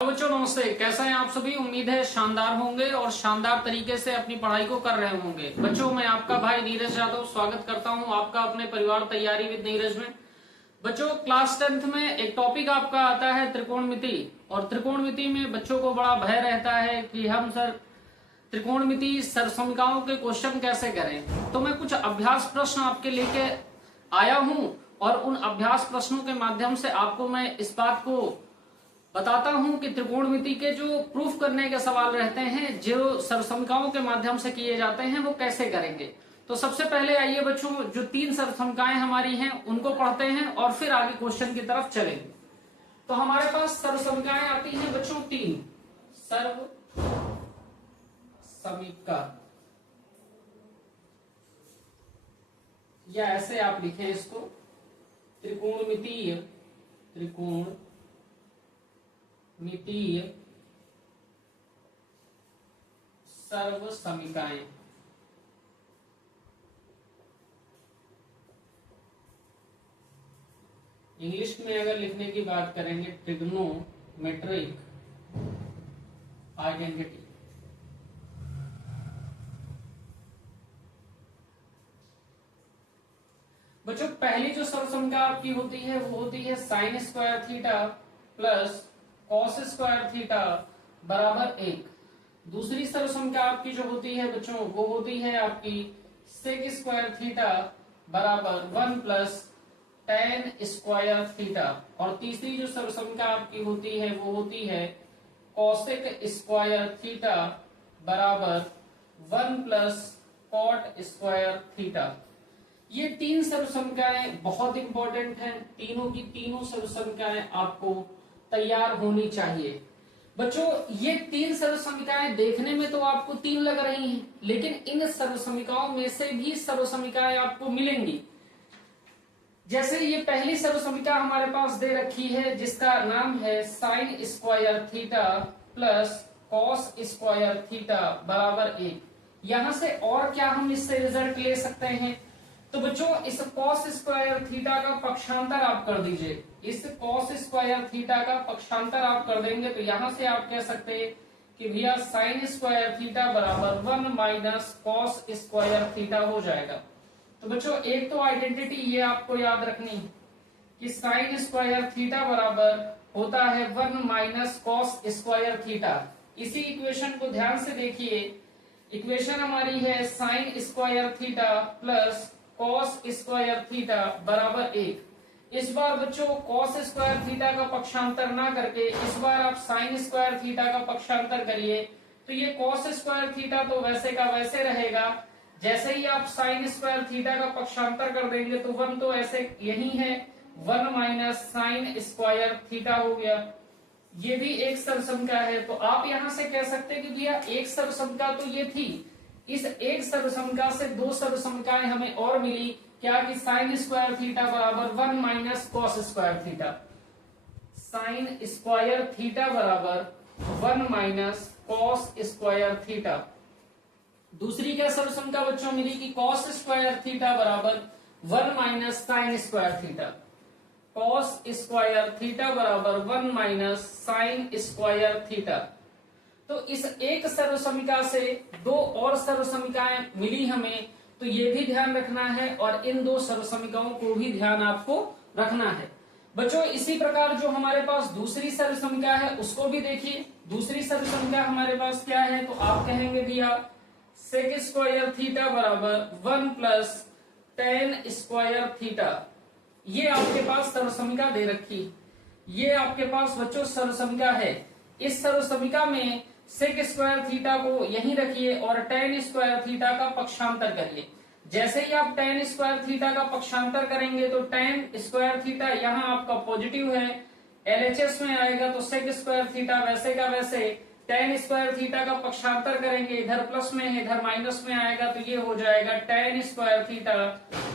बच्चों नमस्ते। कैसे हैं आप सभी। उम्मीद है शानदार होंगे और शानदार तरीके से अपनी पढ़ाई को कर रहे होंगे। बच्चों मैं आपका भाई नीरज यादव स्वागत करता हूं आपका अपने परिवार तैयारी विद नीरज में। बच्चों क्लास 10th में एक टॉपिक आपका आता है त्रिकोणमिति, और त्रिकोणमिति में बच्चों को बड़ा भय रहता है कि हम सर त्रिकोणमिति सरसमीकाओं के क्वेश्चन कैसे करें। तो मैं कुछ अभ्यास प्रश्न आपके लेके आया हूं और उन अभ्यास प्रश्नों के माध्यम से आपको मैं इस बात को बताता हूं कि त्रिकोणमिति के जो प्रूफ करने के सवाल रहते हैं जो सरसमीकाओं के माध्यम से किए जाते हैं वो कैसे करेंगे। तो सबसे पहले आइए बच्चों जो 3 सरसमीकाएं हमारी हैं उनको पढ़ते हैं और फिर आगे क्वेश्चन की तरफ चलेंगे। तो हमारे पास सरसमीकाएं आती हैं बच्चों 3 सर्व समीका, या ऐसे आप लिखें इसको त्रिकोणमितीय सर्व समीकाएं। इंग्लिश में अगर लिखने की बात करेंगे ट्रिग्नोमेट्रिक आइडेंटिटी। बच्चों पहली जो सर्वसमीका आपकी होती है वो होती है sign square theta plus cos square theta बराबर 1। दूसरी सर्वसमीका आपकी जो होती है बच्चों वो होती है आपकी सेक स्क्वायर थीटा बराबर 1 प्लस टेन स्क्वायर थीटा। और तीसरी जो सर्वसमीका आपकी होती है वो होती है कॉसेक स्क्वायर थीटा बराबर 1 प्लस कॉट स्क्वायर थीटा। ये 3 सर्वसमीकाएं बहुत इंपॉर्टेंट हैं। तीनों की तीनों सर्वसमीकाएं आपको तैयार होनी चाहिए। बच्चों ये 3 सर्वसमीकाएं देखने में तो आपको 3 लग रही हैं, लेकिन इन सर्वसमीकाओं में से भी सर्वसमीकाएं आपको मिलेंगी। जैसे ये पहली सर्वसमीका हमारे पास दे रखी है जिसका नाम है sign square theta plus cos square theta बराबर 1। यहां से और क्या हम इससे रिजल्ट ले सकते हैं। तो बच्चों इस कॉस स्क्वायर थीटा का पक्षांतर आप कर दीजिए। इस कॉस स्क्वायर थीटा का पक्षांतर आप कर देंगे तो यहां से आप कह सकते हैं कि भैया साइन स्क्वायर थीटा बराबर 1 माइनस कॉस स्क्वायर थीटा हो जाएगा। तो बच्चों एक तो आइडेंटिटी ये आपको याद रखनी है कि साइन स्क्वायर थीटा बराबर होता है 1 माइनस कॉस स्क्वायर थीटा। इसी इक्वेशन को ध्यान से देखिए। इक्वेशन हमारी है sign square theta plus cos square theta बराबर 1। इस बार बच्चों कॉस स्क्वायर थीटा का पक्षांतर ना करके इस बार आप साइन स्क्वायर थीटा का पक्षांतर करिए तो ये कॉस स्क्वायर थीटा तो वैसे का वैसे रहेगा। जैसे ही आप साइन स्क्वायर थीटा का पक्षांतर कर देंगे तो 1 तो ऐसे यही है 1 माइनस साइन स्क्वायर थीटा हो गया। ये भी एक सर्वसमीका है। तो आप यहां से कह सकते हैं कि भैया एक सर्वसमीका तो ये थी, इस एक सर्वसमीका से 2 सर्वसमीकाएं हमें और मिली। क्या कि साइन स्क्वायर थीटा बराबर 1 minus cos square theta. Sign square theta बराबर 1 माइनस कॉस स्क्वायर थीटा। दूसरी क्या सर्वसमीका बच्चों मिली कि कॉस स्क्वायर थीटा बराबर 1 minus sine square theta. Cos square theta बराबर 1 माइनस साइन स्क्वायर थीटा। तो इस एक सर्वसमीका से 2 और सर्वसमीकाएं मिली हमें, तो ये भी ध्यान रखना है और इन 2 सर्वसमीकाओं को भी ध्यान आपको रखना है। बच्चों इसी प्रकार जो हमारे पास दूसरी सर्वसमीका है उसको भी देखिए। दूसरी सर्वसमीका हमारे पास क्या है तो आप कहेंगे भैया सेक स्क्वायर थीटा बराबर 1 प्लस टेन स्क्वायर थीटा। ये आपके पास सर्वसमीका दे रखी। ये आपके पास बच्चों सर्वसमीका है। इस सर्वसमीका में सेक स्क्वायर थीटा को यहीं रखिए और टेन स्क्वायर थीटा का पक्षांतर करिए। जैसे ही आप टेन स्क्वायर थीटा का पक्षांतर करेंगे तो टेन स्क्वायर थीटा यहाँ आपका पॉजिटिव है, एलएचएस में आएगा तो सेक स्क्वायर थीटा वैसे का वैसे। टेन स्क्वायर थीटा का पक्षांतर करेंगे, इधर प्लस में है इधर माइनस में आएगा तो ये हो जाएगा टेन स्क्वायर थीटा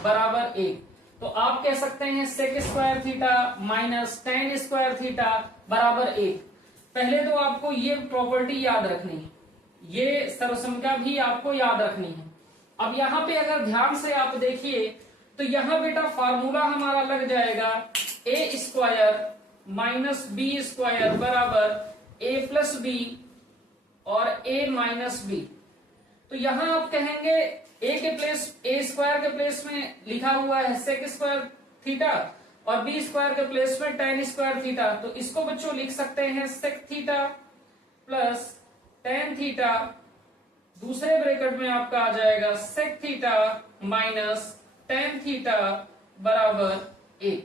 बराबर 1। तो आप कह सकते हैं sec square theta minus tan square theta बराबर 1। पहले तो आपको ये प्रॉपर्टी याद रखनी है, ये सर्वसमीका भी आपको याद रखनी है। अब यहाँ पे अगर ध्यान से आप देखिए तो यहाँ बेटा फार्मूला हमारा लग जाएगा ए स्क्वायर माइनस बी स्क्वायर बराबर ए प्लस बी और ए माइनस बी। तो यहां आप कहेंगे ए के प्लेस, ए स्क्वायर के प्लेस में लिखा हुआ है सेक स्क्वायर थीटा और बी स्क्वायर के प्लेस में टेन स्क्वायर थीटा। तो इसको बच्चों लिख सकते हैं sec theta plus tan theta, दूसरे ब्रैकेट में आपका आ जाएगा sec theta minus tan theta बराबर 1।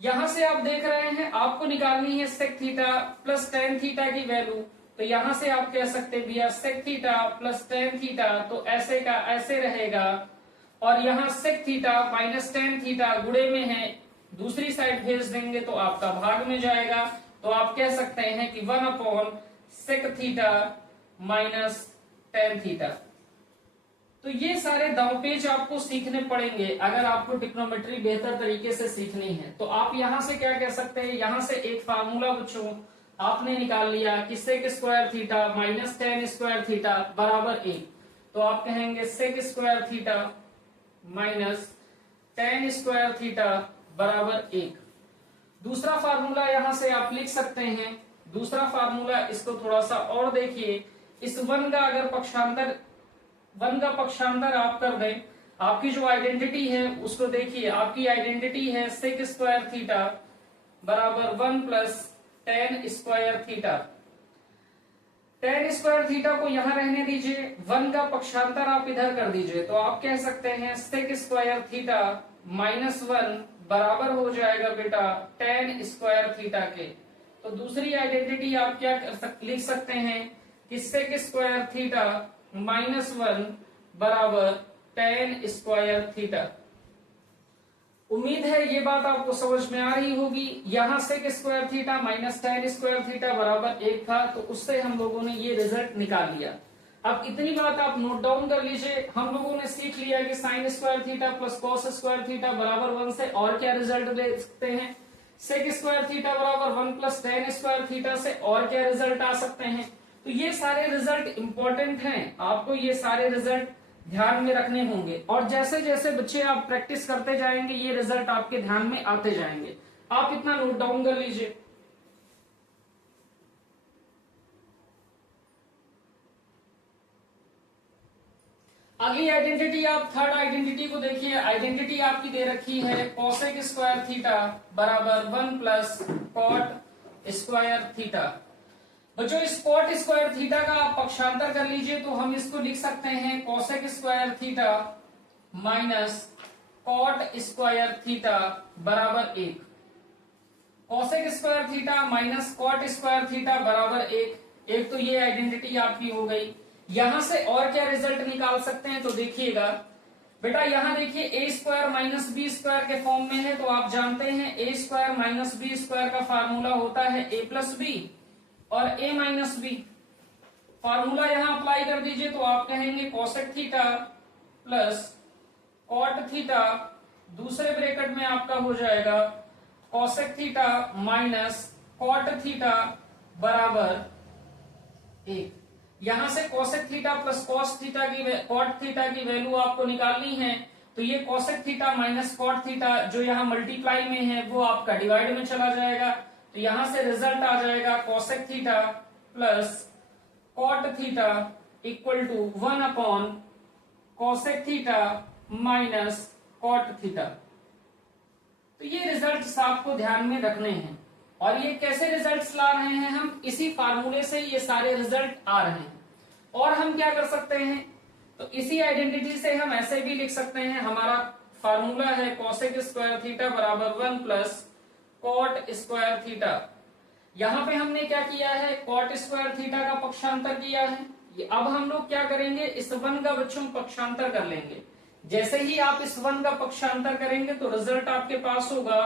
यहां से आप देख रहे हैं आपको निकालनी है sec theta plus tan theta की वैल्यू। तो यहां से आप कह सकते हैं भैया sec theta plus tan theta, तो ऐसे का ऐसे रहेगा, और यहां sec theta minus tan theta गुणे में है, दूसरी साइड भेज देंगे तो आपका भाग में जाएगा। तो आप कह सकते हैं कि 1 sec theta minus tan theta. तो ये सारे दांवपेच आपको सीखने पड़ेंगे अगर आपको ट्रिग्नोमेट्री बेहतर तरीके से सीखनी है। तो आप यहां से क्या कह सकते हैं, यहां से एक फार्मूला बच्चों आपने निकाल लिया कि sec square theta minus tan square theta बराबर 1। तो आप कहेंगे sec square theta minus tan square theta बराबर 1। दूसरा फार्मूला यहां से आप लिख सकते हैं। दूसरा फार्मूला, इसको थोड़ा सा और देखिए, इस वन का अगर पक्षांतर आप कर दें, आपकी जो आइडेंटिटी है उसको देखिए, आपकी आइडेंटिटी है सेक स्क्वायर थीटा बराबर 1 plus ten square theta. Ten square theta को यहां रहने दीजिए, 1 का पक्षांतर आप इधर कर दीजिए, तो आप कह सकते हैं सेक स्क्वायर थीटा माइनस 1 बराबर हो जाएगा बेटा टेन स्क्वायर थीटा के। तो दूसरी आइडेंटिटी आप क्या लिख सकते हैं कि सेक स्क्वायर थीटा माइनस 1 बराबर टेन स्क्वायर थीटा। उम्मीद है ये बात आपको समझ में आ रही होगी। यहां sec square theta minus tan square theta बराबर 1 था, तो उससे हम लोगों ने ये रिजल्ट निकाल लिया। अब इतनी बात आप नोट डाउन कर लीजिए, हम लोगों ने सीख लिया कि sign square theta plus cos square theta बराबर 1 से और क्या रिजल्ट ले सकते हैं, सेक स्क्वायर थीटा बराबर 1 प्लस टेन स्क्वायर थीटा से और क्या रिजल्ट आ सकते हैं। तो ये सारे रिजल्ट इंपॉर्टेंट हैं, आपको ये सारे रिजल्ट ध्यान में रखने होंगे, और जैसे जैसे बच्चे आप प्रैक्टिस करते जाएंगे ये रिजल्ट आपके ध्यान में आते जाएंगे। आप इतना नोट डाउन कर लीजिए। अगली आइडेंटिटी, आप थर्ड आइडेंटिटी को देखिए। आइडेंटिटी आपकी दे रखी है कॉसेक स्क्वायर थीटा बराबर 1 प्लस कॉट स्क्वायर थीटा। बच्चों इस कॉट स्क्वायर थीटा का आप पक्षांतर कर लीजिए, तो हम इसको लिख सकते हैं cosec square theta minus cot square theta बराबर 1। Cosec square theta minus cot square theta बराबर 1। एक तो ये आइडेंटिटी आपकी हो गई। यहां से और क्या रिजल्ट निकाल सकते हैं, तो देखिएगा बेटा, यहां देखिए A square minus B square के फॉर्म में है, तो आप जानते हैं A square minus B square का फार्मूला होता है ए प्लस बी और ए माइनस बी। फार्मूला यहां अप्लाई कर दीजिए, तो आप कहेंगे cosec theta plus cot theta, दूसरे ब्रैकेट में आपका हो जाएगा cosec theta minus cot theta बराबर 1। यहां से cosec theta plus cos theta की कॉट थीटा की वैल्यू आपको निकालनी है, तो ये cosec theta minus cot theta जो यहाँ मल्टीप्लाई में है वो आपका डिवाइड में चला जाएगा। तो यहां से रिजल्ट आ जाएगा cosec theta plus cot theta equal to 1 upon cosec theta minus cot theta. तो ये रिजल्ट्स आपको ध्यान में रखने हैं, और ये कैसे रिजल्ट्स ला रहे हैं, हम इसी फार्मूले से ये सारे रिजल्ट आ रहे हैं। और हम क्या कर सकते हैं, तो इसी आइडेंटिटी से हम ऐसे भी लिख सकते हैं, हमारा फार्मूला है कोसेक स्क्वायर थीटा बराबर 1 प्लस कॉट स्क्वायर थीटा। यहां पे हमने क्या किया है, कॉट स्क्वायर थीटा का पक्षांतर किया है। अब हम लोग क्या करेंगे, इस 1 का बच्चों पक्षांतर कर लेंगे। जैसे ही आप इस 1 का पक्षांतर करेंगे तो रिजल्ट आपके पास होगा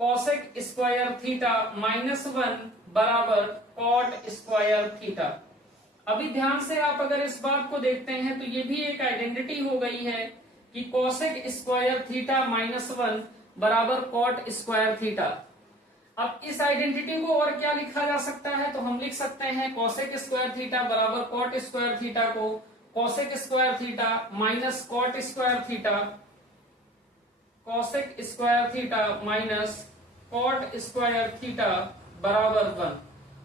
कोसेक स्क्वायर थीटा माइनस 1 बराबर कॉट स्क्वायर थीटा। अभी ध्यान से आप अगर इस बात को देखते हैं तो ये भी एक आइडेंटिटी हो गई है कि कोसेक स्क्वायर थीटा माइनस 1 बराबर कॉट स्क्वायर थीटा। अब इस आइडेंटिटी को और क्या लिखा जा सकता है, तो हम लिख सकते हैं कोसेक स्क्वायर थीटा बराबर कॉट स्क्वायर थीटा को cosec square theta minus cot square theta, cosec square theta minus cot square theta बराबर 1।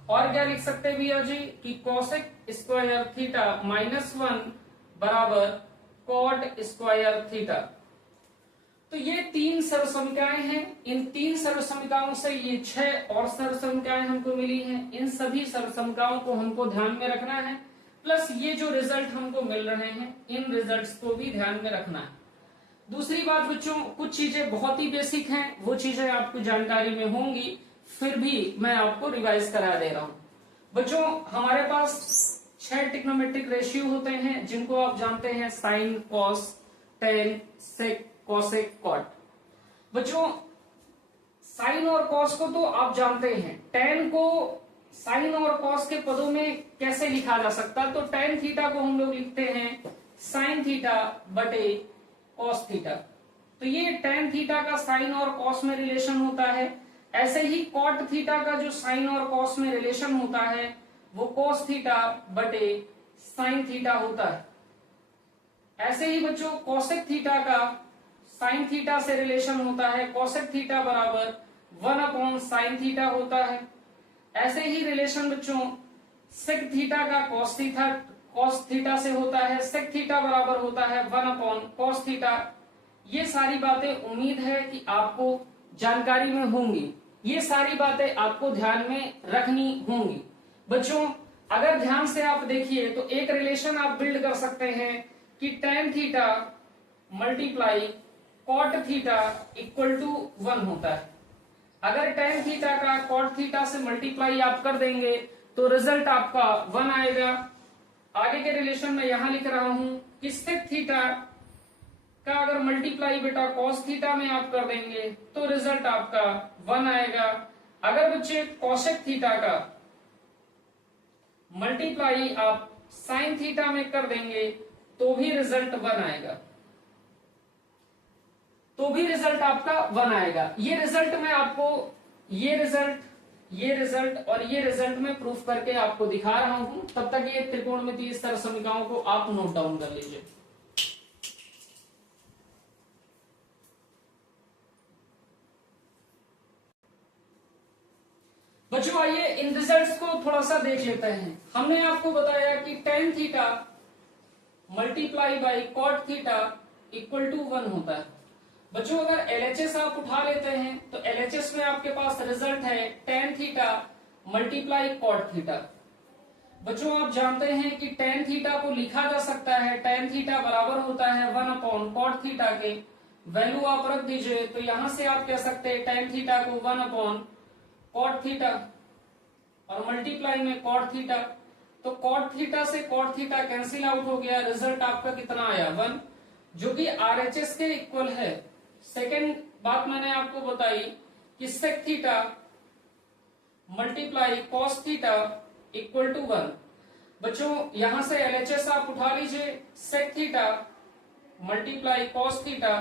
और क्या लिख सकते हैं भैया जी कि कोसेक स्क्वायर थीटा -1 बराबर कॉट स्क्वायर थीटा। तो ये 3 सर्वसमीकरण हैं। इन 3 सर्वसमीकरणों से ये 6 और सर्वसमीकरण हमको मिली हैं। इन सभी सर्वसमीकरणों को हमको ध्यान में रखना है, प्लस ये जो रिजल्ट हमको मिल रहे हैं इन रिजल्ट्स को भी ध्यान में रखना है। दूसरी बात बच्चों, कुछ चीजें बहुत ही बेसिक हैं, वो चीजें आपको जानकारी में होंगी, फिर भी मैं आपको रिवाइज करा दे रहा हूं। बच्चों हमारे पास 6 ट्रिग्नोमेट्रिक रेशियो होते हैं जिनको आप जानते हैं साइन, कॉस, टेन, सेक, कोसेक, कॉट। बच्चों साइन और कॉस को तो आप जानते हैं, टेन को साइन और कॉस के पदों में कैसे लिखा जा सकता है, तो टेन थीटा को हम लोग लिखते हैं साइन थीटा बटे कॉस थीटा। तो ये टेन थीटा का साइन और कॉस में रिलेशन होता है। ऐसे ही कॉट थीटा का जो साइन और कॉस में रिलेशन होता है वो कॉस थीटा बटे साइन थीटा होता है। ऐसे ही बच्चों कोसेक थीटा का साइन थीटा से रिलेशन होता है, कोसेक थीटा बराबर 1/sin थीटा होता है। ऐसे ही रिलेशन बच्चों सेक थीटा का कॉस थीटा से होता है, सेक थीटा बराबर होता है 1/cos थीटा। ये सारी बातें उम्मीद है कि आपको जानकारी में होंगी, ये सारी बातें आपको ध्यान में रखनी होंगी। बच्चों अगर ध्यान से आप देखिए तो एक रिलेशन आप बिल्ड कर सकते हैं कि tan theta multiply cot theta equal to 1 होता है। अगर tan थीटा का कॉट थीटा से मल्टीप्लाई आप कर देंगे तो रिजल्ट आपका 1 आएगा। आगे के रिलेशन में यहां लिख रहा हूं कि sec थीटा का अगर मल्टीप्लाई बेटा cos थीटा में आप कर देंगे तो रिजल्ट आपका 1 आएगा। अगर बच्चे cosec थीटा का मल्टीप्लाई आप sin थीटा में कर देंगे तो भी रिजल्ट 1 आएगा, तो भी रिजल्ट आपका 1 आएगा। ये रिजल्ट मैं आपको ये रिजल्ट और ये रिजल्ट में प्रूफ करके आपको दिखा रहा हूं। तब तक ये त्रिकोणमितीय समीकरणों को आप नोट डाउन कर लीजिए। बच्चों आइए इन रिजल्ट्स को थोड़ा सा देख लेते हैं। हमने आपको बताया कि tan theta multiply by cot theta equal to 1 होता है। बच्चों अगर LHS आप उठा लेते हैं तो LHS में आपके पास रिजल्ट है tan theta multiply cot theta. बच्चों आप जानते हैं कि tan थीटा को लिखा जा सकता है, tan थीटा बराबर होता है 1/cot थीटा के। वैल्यू आप रख दीजिए तो यहां से आप कह सकते हैं tan थीटा को 1/cot थीटा और मल्टीप्लाई में cot थीटा। तो cot थीटा से cot थीटा कैंसिल आउट हो गया, रिजल्ट आपका कितना आया 1, जो कि RHS के इक्वल है। सेकेंड बात मैंने आपको बताई कि sec theta multiply cos theta equal to 1। बच्चों यहां से LHS आप उठा लीजिए, sec theta multiply cos theta.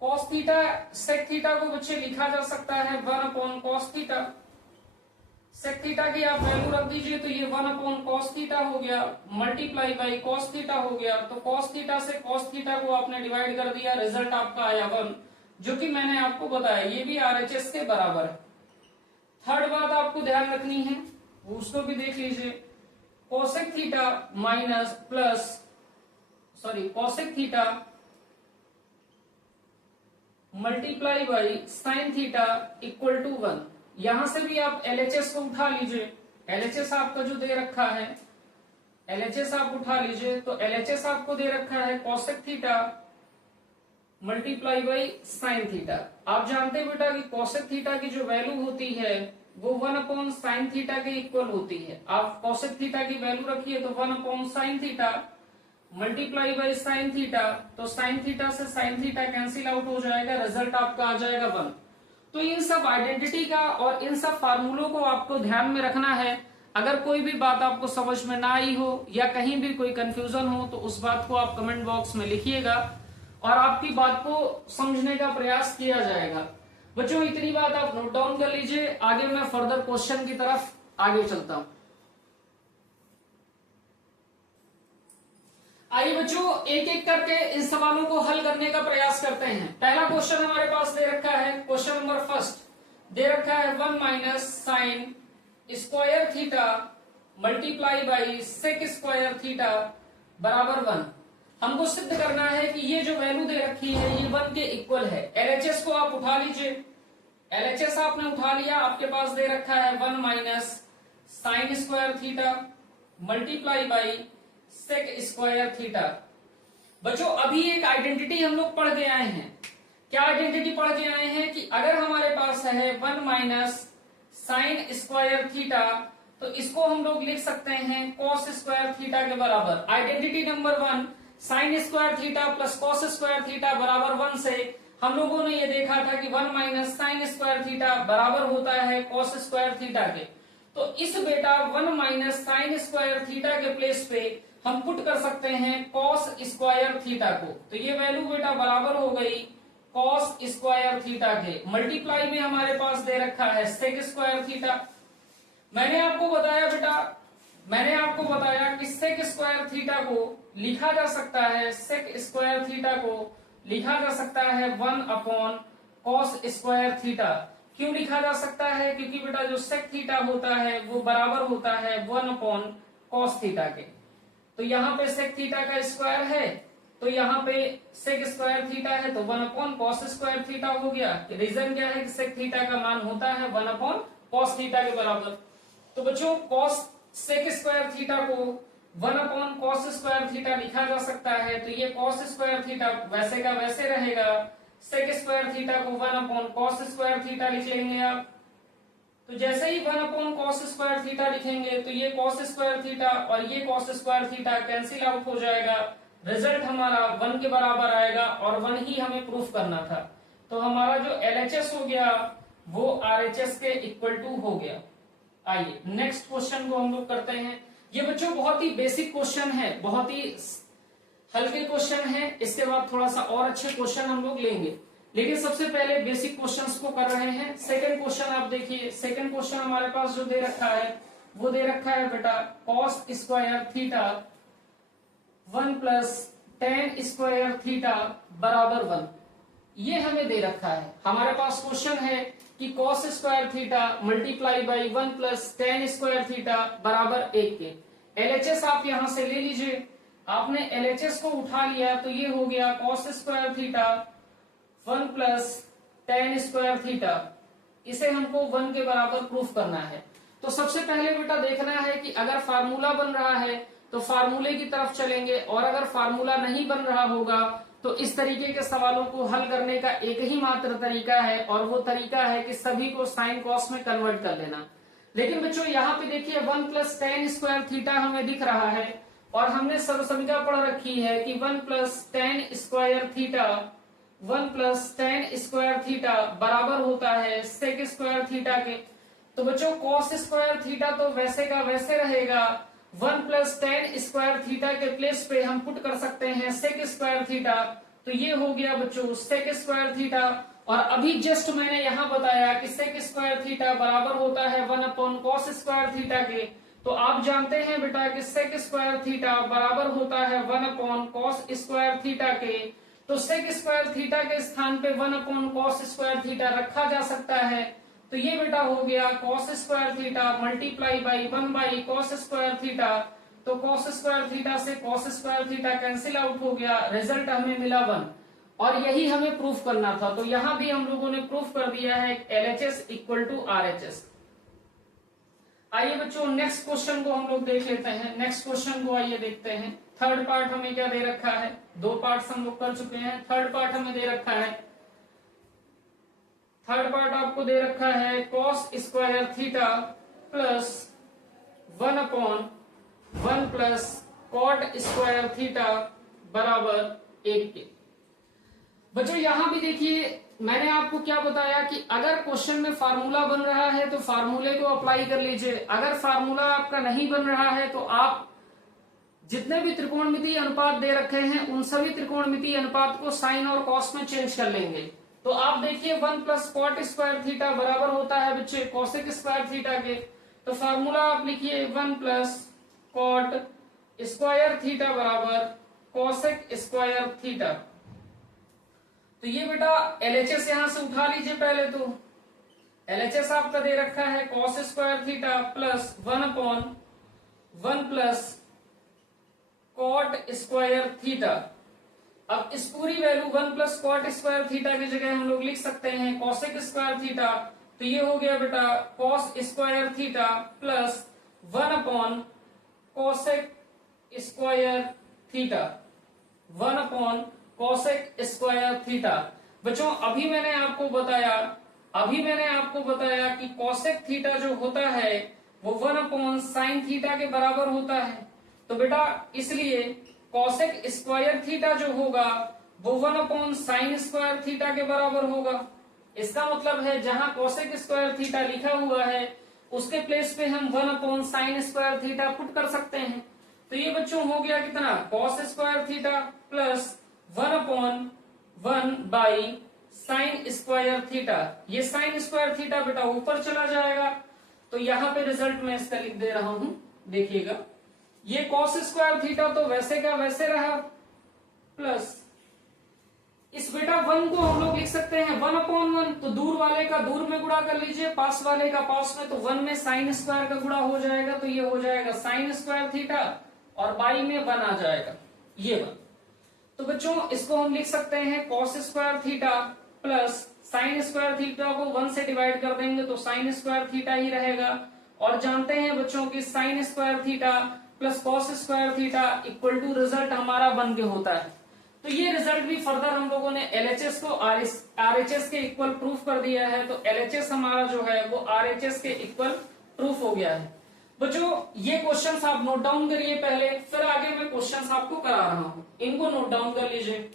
cos theta sec theta को बच्चे लिखा जा सकता है 1/cos थीटा। sec थीटा की आप वैल्यू रख दीजिए तो ये 1/cos थीटा हो गया, मल्टीप्लाई बाई cos थीटा हो गया। तो cos थीटा से cos थीटा को आपने डिवाइड कर दिया, रिजल्ट आपका आया 1, जो कि मैंने आपको बताया ये भी RHS के बराबर है। थर्ड बात आपको ध्यान रखनी है, उसको भी देख लीजिए। Cosec theta minus plus cosec theta multiply by sine theta equal to 1। यहां से भी आप LHS को उठा लीजिए, LHS आपका जो दे रखा है LHS आप उठा लीजिए तो LHS आपको दे रखा है cosec theta multiply by sine theta. आप जानते हैं बेटा कि कोसेक थीटा की जो वैल्यू होती है वो 1/sin थीटा के इक्वल होती है। आप कोसेक थीटा की वैल्यू रखिए तो 1/sin theta multiply by sine theta. तो साइन थीटा से साइन थीटा कैंसिल आउट हो जाएगा, रिजल्ट आपका आ जाएगा 1। तो इन सब आइडेंटिटी का और इन सब फार्मूलों को आपको ध्यान में रखना है। अगर कोई भी बात आपको समझ में ना आई हो या कहीं भी कोई कंफ्यूजन हो तो उस बात को आप कमेंट बॉक्स में लिखिएगा और आपकी बात को समझने का प्रयास किया जाएगा। बच्चों इतनी बात आप नोट डाउन कर लीजिए, आगे मैं फर्दर क्वेश्चन की तरफ आगे चलता हूं। आइए बच्चों एक एक करके इन सवालों को हल करने का प्रयास करते हैं। पहला क्वेश्चन हमारे पास दे रखा है, क्वेश्चन नंबर फर्स्ट दे रखा है 1 - sin square theta multiply by sec square theta बराबर 1। हमको सिद्ध करना है कि ये जो वैल्यू दे रखी है ये 1 के इक्वल है। एलएचएस को आप उठा लीजिए, एलएचएस आपने उठा लिया, आपके पास दे रखा है 1 minus sine square theta multiply by sec square theta. बच्चों अभी एक आइडेंटिटी हम लोग पढ़ के आए हैं। क्या आइडेंटिटी पढ़ के आए हैं कि अगर हमारे पास है 1 माइनस साइन स्क्वायर थीटा तो इसको हम लोग लिख सकते हैं कॉस स्क्वायर थीटा के बराबर। Identity number 1 sign square theta plus cos square theta बराबर 1 से हम लोगों ने ये देखा था कि 1 माइनस साइन स्क्वायर थीटा बराबर होता है कॉस स्क्वायर थीटा के। तो इस बेटा 1 माइनस साइन स्क्वायर थीटा के प्लेस पे हम पुट कर सकते हैं कॉस स्क्वायर थीटा को। तो ये वैल्यू बेटा बराबर हो गई कॉस स्क्वायर थीटा के। मल्टीप्लाई में हमारे पास दे रखा है सेक स्क्वायर थीटा। मैंने आपको बताया कि सेक स्क्वायर थीटा को लिखा जा सकता है, सेक स्क्वायर थीटा को लिखा जा सकता है 1 अपॉन कॉस स्क्वायर थीटा। क्यों लिखा जा सकता है? क्योंकि बेटा जो सेक थीटा होता है वो बराबर होता है 1 अपॉन कॉस थीटा के। तो यहाँ पे सेक थीटा का स्क्वायर है तो यहाँ पे सेक स्क्वायर थीटा है तो 1 अपॉन कॉस स्क्वायर थीटा हो गया। रीजन क्या है कि सेक थीटा का मान होता है 1 अपॉन कॉस थीटा के बराबर। तो बच्चों कॉस सेक स्क्वायर थीटा को 1 अपॉन कॉस स्क्वायर थीटा लिखा जा सकता है। तो ये कॉस स्क्वायर थीटा वैसे का वैसे रहेगा, सेक स्क्वायर थीटा को 1 अपॉन कॉस स्क्वायर थीटा लिख लेंगे आप। तो जैसे ही 1 अपॉन कॉस स्क्वायर थीटा लिखेंगे तो ये कॉस स्क्वायर थीटा और ये cos square theta cancel out हो जाएगा। रिजल्ट हमारा 1 के बराबर आएगा और 1 ही हमें प्रूफ करना था। तो हमारा जो एलएचएस हो गया वो आरएचएस के इक्वल टू हो गया। आइए नेक्स्ट क्वेश्चन को हम लोग करते हैं। ये बच्चों बहुत ही बेसिक क्वेश्चन है, बहुत ही हल्के क्वेश्चन है। इसके बाद थोड़ा सा और अच्छे क्वेश्चन हम लोग लेंगे, लेकिन सबसे पहले बेसिक क्वेश्चंस को कर रहे हैं। सेकंड क्वेश्चन आप देखिए, सेकंड क्वेश्चन हमारे पास जो दे रखा है वो दे रखा है बेटा cos square theta 1 plus ten square theta बराबर 1। ये हमें दे रखा है। हमारे पास क्वेश्चन है कि cos square theta multiply by 1 plus ten square theta बराबर 1 के। एलएचएस आप यहां से ले लीजिए। आपने एलएचएस को उठा लिया तो ये हो गया cos square theta 1 plus ten square theta. इसे हमको 1 के बराबर प्रूफ करना है। तो सबसे पहले बेटा देखना है कि अगर फार्मूला बन रहा है तो फार्मूले की तरफ चलेंगे, और अगर फार्मूला नहीं बन रहा होगा तो इस तरीके के सवालों को हल करने का एक ही मात्र तरीका है, और वो तरीका है कि सभी को साइन कॉस में कन्वर्ट कर लेना। लेकिन बच्चों यहाँ पे देखिए 1 प्लस टेन स्क्वायर थीटा हमें दिख रहा है और हमने सर्वसंख्या पढ़ रखी है कि 1 plus ten square theta 1 plus ten square theta बराबर होता है सेक स्क्वायर थीटा के। तो बच्चों कॉस स्क्वायर थीटा तो वैसे का वैसे रहेगा। 1 प्लस टेन स्क्वायर थीटा के प्लेस पे हम पुट कर सकते हैं सेक स्क्वायर थीटा। तो ये हो गया बच्चों सेक स्क्वायर थीटा। और अभी जस्ट मैंने यहाँ बताया कि सेक स्क्वायर थीटा बराबर होता है 1 अपॉन कॉस स्क्वायर थीटा के। तो आप जानते हैं बेटा कि सेक स्क्वायर थीटा बराबर होता है 1 अपॉन कॉस स्क्वायर थीटा के। तो सेक स्क्वायर थीटा के स्थान पे 1 अपॉन कॉस स्क्वायर थीटा रखा जा सकता है। तो ये बेटा हो गया cos square theta multiply by 1 by cos square theta. तो कॉस स्क्वायर थीटा से cos square theta cancel out हो गया, रिजल्ट हमें मिला 1, और यही हमें प्रूफ करना था। तो यहां भी हम लोगों ने प्रूफ कर दिया है एलएचएस इक्वल टू आरएचएस। आइए बच्चों नेक्स्ट क्वेश्चन को हम लोग देख लेते हैं। नेक्स्ट क्वेश्चन को आइए देखते हैं। थर्ड पार्ट हमें क्या दे रखा है? 2 पार्ट हम लोग कर चुके हैं। थर्ड पार्ट हमें दे रखा है, थर्ड पार्ट आपको दे रखा है cos square theta plus 1 upon 1 plus cot square theta बराबर 1 के। बच्चों यहां भी देखिए मैंने आपको क्या बताया कि अगर क्वेश्चन में फार्मूला बन रहा है तो फार्मूले को अप्लाई कर लीजिए। अगर फार्मूला आपका नहीं बन रहा है तो आप जितने भी त्रिकोणमितीय अनुपात दे रखे हैं उन सभी त्रिकोणमितीय अनुपात को साइन और कॉस में चेंज कर लेंगे। तो आप देखिए 1 प्लस कॉट स्क्वायर थीटा बराबर होता है बच्चे कॉसेक स्क्वायर थीटा के। तो फार्मूला आप लिखिए 1 प्लस कॉट स्क्वायर थीटा बराबर कॉसेक स्क्वायर थीटा। तो ये बेटा एलएचएस यहां से उठा लीजिए पहले। तो LHS आपका दे रखा है cos square theta plus 1/1 plus cot square theta. अब इस पूरी value 1 plus cot square theta की जगह हम लोग लिख सकते हैं कॉसेक स्क्वायर थीटा। तो ये हो गया बेटा cos square theta plus 1 cosec square theta, 1 cosec square theta. बच्चों अभी मैंने आपको बताया कि कॉसेक थीटा जो होता है वो 1 साइन थीटा के बराबर होता है। तो बेटा इसलिए कॉसेक स्क्वायर थीटा जो होगा वो 1 साइन स्क्वायर थीटा के बराबर होगा। इसका मतलब है जहां कॉसेक स्क्वायर थीटा लिखा हुआ है उसके प्लेस पे हम 1 साइन स्क्वायर थीटा पुट कर सकते हैं। तो ये बच्चों हो गया कितना cos square theta plus 1/1 by sine square theta. ये साइन स्क्वायर थीटा बेटा ऊपर चला जाएगा। तो यहां पे रिजल्ट में इसका लिख दे रहा हूं, देखिएगा ये कॉस स्क्वायर थीटा तो वैसे का वैसे रहा प्लस इस बेटा 1 को हम लोग लिख सकते हैं 1/1। तो दूर वाले का दूर में गुणा कर लीजिए, पास वाले का पास में, तो 1 में साइन स्क्वायर का गुणा हो जाएगा। तो ये हो जाएगा साइन स्क्वायर थीटा और बाई में 1 आ जाएगा ये 1। तो बच्चों इसको हम लिख सकते हैं cos square theta plus sign square theta को 1 से डिवाइड कर देंगे तो साइन स्क्वायर थीटा ही रहेगा। और जानते हैं बच्चों की sine square theta plus cos square theta equal to result हमारा 1 के होता है। तो ये रिजल्ट भी फर्दर हम लोगों ने LHS को RHS के इक्वल प्रूफ कर दिया है। तो LHS हमारा जो है वो RHS के इक्वल प्रूफ हो गया है। बच्चों ये क्वेश्चंस आप नोट डाउन करिए पहले, फिर आगे मैं क्वेश्चंस आपको करा रहा हूं, इनको नोट डाउन कर लीजिए।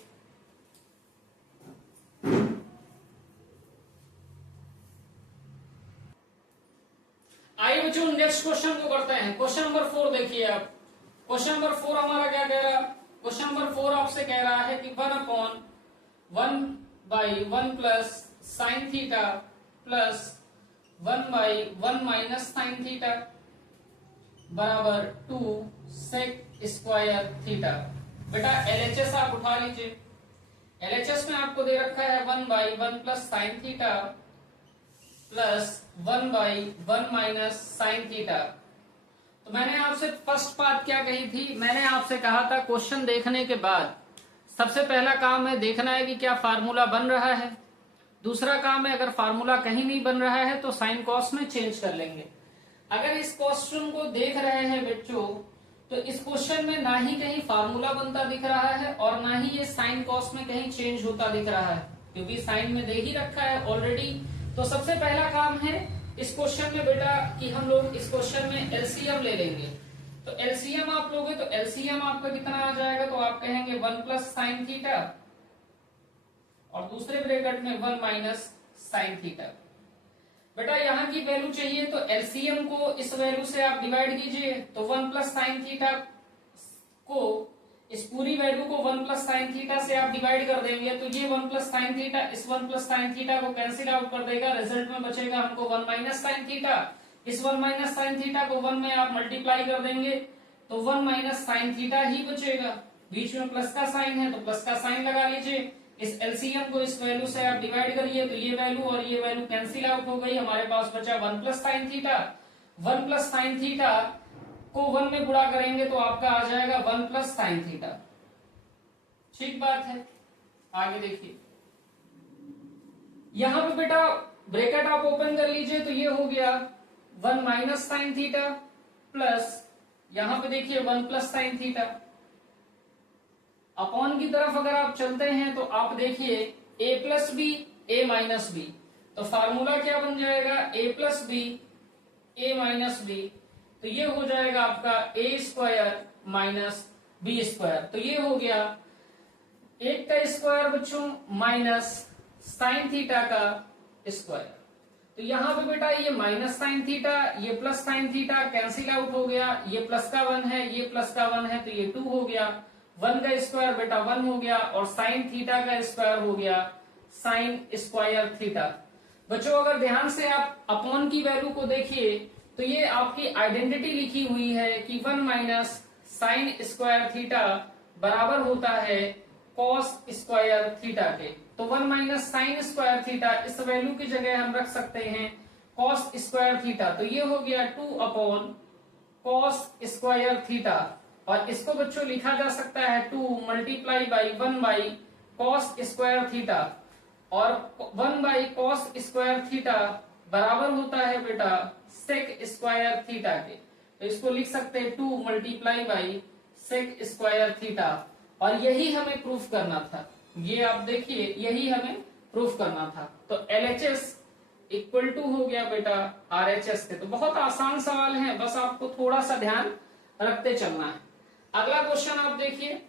आइए बच्चों नेक्स्ट क्वेश्चन को करते हैं। क्वेश्चन नंबर 4 देखिए आप। क्वेश्चन नंबर 4 हमारा क्या कह रहा है? क्वेश्चन नंबर 4 आपसे कह रहा है कि 1/1 plus sine theta plus 1/1 minus sine theta बराबर 2 सेक स्क्वायर थीटा। बेटा LHS आप उठा लीजिए। LHS में आपको दे रखा है 1/1 plus sine theta plus 1/1 minus sine theta. तो मैंने आपसे फर्स्ट बात क्या कही थी? मैंने आपसे कहा था क्वेश्चन देखने के बाद सबसे पहला काम है देखना है कि क्या फार्मूला बन रहा है। दूसरा काम है अगर फार्मूला कहीं नहीं बन रहा है तो साइन कॉस में चेंज कर लेंगे। अगर इस क्वेश्चन को देख रहे हैं बच्चों तो इस क्वेश्चन में ना ही कहीं फार्मूला बनता दिख रहा है और ना ही ये साइन कॉस में कहीं चेंज होता दिख रहा है, क्योंकि साइन में दे ही रखा है ऑलरेडी। तो सबसे पहला काम है इस क्वेश्चन में बेटा कि हम लोग इस क्वेश्चन में एलसीएम ले लेंगे। तो एलसीएम आप लोगे तो एलसीएम आपका कितना आ जाएगा? तो आप कहेंगे 1 प्लस साइन थीटा और दूसरे ब्रैकेट में 1 माइनस साइन थीटा। बेटा यहाँ की वैल्यू चाहिए तो एलसीएम को इस वैल्यू से आप डिवाइड कीजिए। तो 1 प्लस साइन थीटा को इस पूरी वैल्यू को 1 प्लस साइन थीटा से आप डिवाइड कर देंगे तो ये 1 प्लस साइन थीटा इस 1 प्लस साइन थीटा को कैंसिल आउट कर देगा। रिजल्ट में बचेगा हमको 1 माइनस साइन थीटा। इस 1 माइनस साइन थीटा को 1 में आप मल्टीप्लाई कर देंगे तो 1 माइनस साइन थीटा ही बचेगा। बीच में प्लस का साइन है तो प्लस का साइन लगा लीजिए। इस एलसीएम को इस वैल्यू से आप डिवाइड करिए तो ये वैल्यू और ये वैल्यू कैंसिल आउट हो गई। हमारे पास बचा 1 plus sine theta. 1 plus sine theta को 1 में गुणा करेंगे तो आपका आ जाएगा 1 प्लस साइन थीटा। ठीक बात है। आगे देखिए यहां पे बेटा ब्रैकेट आप ओपन कर लीजिए तो ये हो गया 1 माइनस साइन थीटा प्लस यहां पे देखिए 1 प्लस साइन थीटा। अपॉन की तरफ अगर आप चलते हैं तो आप देखिए a plus B A minus B. तो फार्मूला क्या बन जाएगा? a plus B A minus B. तो ये हो जाएगा आपका a square minus B square. तो ये हो गया 1 का स्क्वायर बच्चों माइनस साइन थीटा का स्क्वायर। तो यहाँ पे बेटा ये माइनस साइन थीटा ये plus sine theta cancel out हो गया। ये प्लस का 1 है ये प्लस का 1 है तो ये 2 हो गया। 1 का स्क्वायर बेटा 1 हो गया और साइन थीटा का स्क्वायर हो गया साइन स्क्वायर थीटा। बच्चों अगर ध्यान से आप अपॉन की वैल्यू को देखिए तो ये आपकी आइडेंटिटी लिखी हुई है कि 1 माइनस साइन स्क्वायर थीटा बराबर होता है कॉस स्क्वायर थीटा के। तो 1 माइनस साइन स्क्वायर थीटा इस वैल्यू की जगह हम रख सकते हैं कॉस स्क्वायर थीटा, तो ये हो गया 2 अपॉन कॉस स्क्वायर थीटा, और इसको बच्चों लिखा जा सकता है 2 multiply by 1 by cos square theta, और 1 बाई कॉस स्क्वायर थीटा बराबर होता है बेटा सेक स्क्वायर थीटा के। तो इसको लिख सकते हैं 2 multiply by sec square theta, और यही हमें प्रूफ करना था। ये आप देखिए, यही हमें प्रूफ करना था। तो LHS इक्वल टू हो गया बेटा RHS के। तो बहुत आसान सवाल है, बस आपको थोड़ा सा ध्यान रखते चलना है। अगला क्वेश्चन आप देखिए,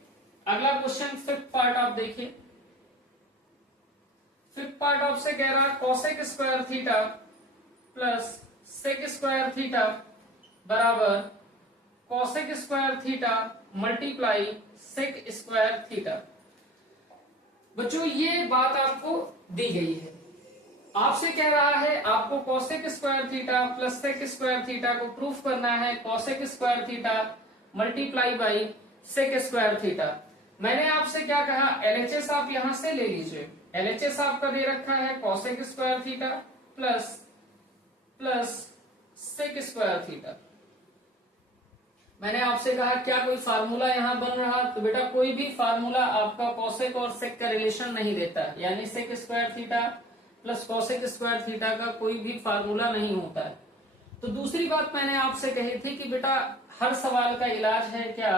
अगला क्वेश्चन 5th पार्ट आप देखिए। 5th पार्ट आपसे कह रहा है cosec square theta plus sec square theta बराबर cosec square theta multiply sec square theta. बच्चों ये बात आपको दी गई है, आपसे कह रहा है आपको cosec square theta plus sec square theta को प्रूफ करना है cosec square theta multiply by sec square theta. मैंने आपसे क्या कहा, LHS आप यहां से ले लीजिए। LHS आपका दे रखा है cosec square theta plus sec square theta. मैंने आपसे कहा क्या कोई फार्मूला यहां बन रहा, तो बेटा कोई भी फार्मूला आपका कोसेक और सेक का रिलेशन नहीं देता, यानी sec square theta plus cosec square theta का कोई भी फार्मूला नहीं होता है। तो दूसरी बात मैंने आपसे कही थी कि बेटा हर सवाल का इलाज है क्या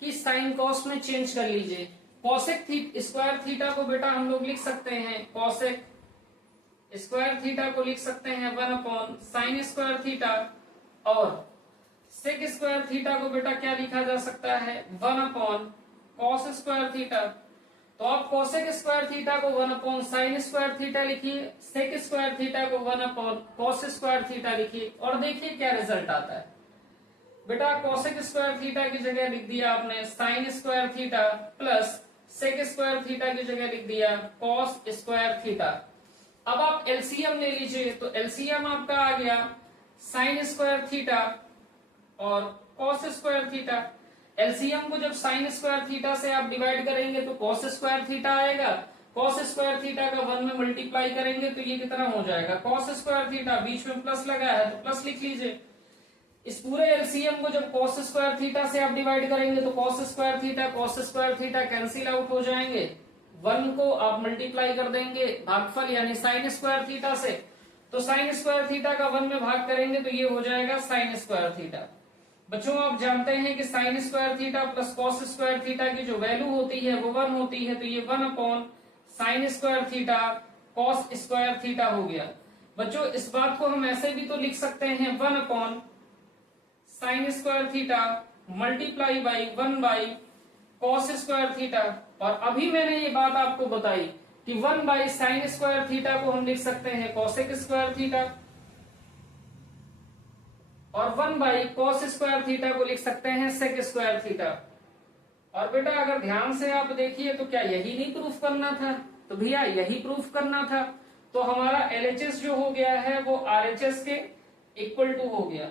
कि साइन कॉस में चेंज कर लीजिए। कोसेक स्क्वायर थीटा को बेटा हम लोग लिख सकते हैं, कोसेक स्क्वायर थीटा को लिख सकते हैं 1 अपॉन साइन स्क्वायर थीटा, और सेक स्क्वायर थीटा को बेटा क्या लिखा जा सकता है 1 अपॉन कॉस स्क्वायर थीटा। तो आप कोसेक स्क्वायर थीटा को 1 अपॉन साइन स्क्वायर थीटा लिखिए, सेक स्क्वायर थीटा को 1 अपॉन कॉस स्क्वायर थीटा लिखिए, और देखिए क्या रिजल्ट आता है। बेटा कोसेक स्क्वायर थीटा की जगह लिख दिया आपने sine square theta plus sec square theta की जगह लिख दिया कॉस स्क्वायर थीटा। अब आप एलसीएम ले लीजिए, तो एलसीएम आपका आ गया साइन स्क्वायर थीटा और कॉस स्क्वायर थीटा। एलसीएम को जब साइन स्क्वायर थीटा से आप डिवाइड करेंगे तो कॉस स्क्वायर थीटा आएगा, कॉस स्क्वायर थीटा का 1 में मल्टीप्लाई करेंगे तो ये कितना हो जाएगा कॉस स्क्वायर थीटा, बीच में प्लस लगा है तो प्लस लिख लीजिए। इस पूरे एलसीएम को जब कॉस स्क्वायर थीटा से आप डिवाइड करेंगे तो cos square theta cancel out हो जाएंगे, 1 को आप मल्टीप्लाई कर देंगे भागफल यानी साइन स्क्वायर थीटा से, तो साइन स्क्वायर थीटा का 1 में भाग करेंगे तो ये हो जाएगा साइन स्क्वायर थीटा। बच्चों आप जानते हैं कि sign square theta plus cos square theta की जो वैल्यू होती है वो 1 होती है, तो ये 1 upon sine square theta cos square theta हो गया। बच्चों इस बात को हम ऐसे भी तो लिख सकते हैं 1 upon sine square theta multiply by 1 by cos square theta, और अभी मैंने ये बात आपको बताई कि 1 बाई साइन स्क्वायर थीटा को हम लिख सकते हैं कोसेक स्क्वायर थीटा, और 1 बाई कॉस स्क्वायर थीटा को लिख सकते हैं सेक स्क्वायर थीटा। और बेटा अगर ध्यान से आप देखिए तो क्या यही नहीं प्रूफ करना था, तो भैया यही प्रूफ करना था। तो हमारा LHS जो हो गया है वो RHS के इक्वल टू हो गया।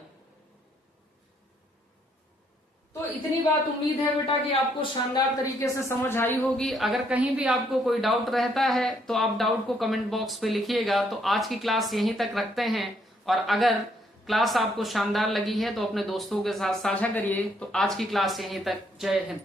तो इतनी बात उम्मीद है बेटा कि आपको शानदार तरीके से समझ आई होगी। अगर कहीं भी आपको कोई डाउट रहता है तो आप डाउट को कमेंट बॉक्स पे लिखिएगा। तो आज की क्लास यहीं तक रखते हैं, और अगर क्लास आपको शानदार लगी है तो अपने दोस्तों के साथ साझा करिए। तो आज की क्लास यहीं तक, जय हिंद।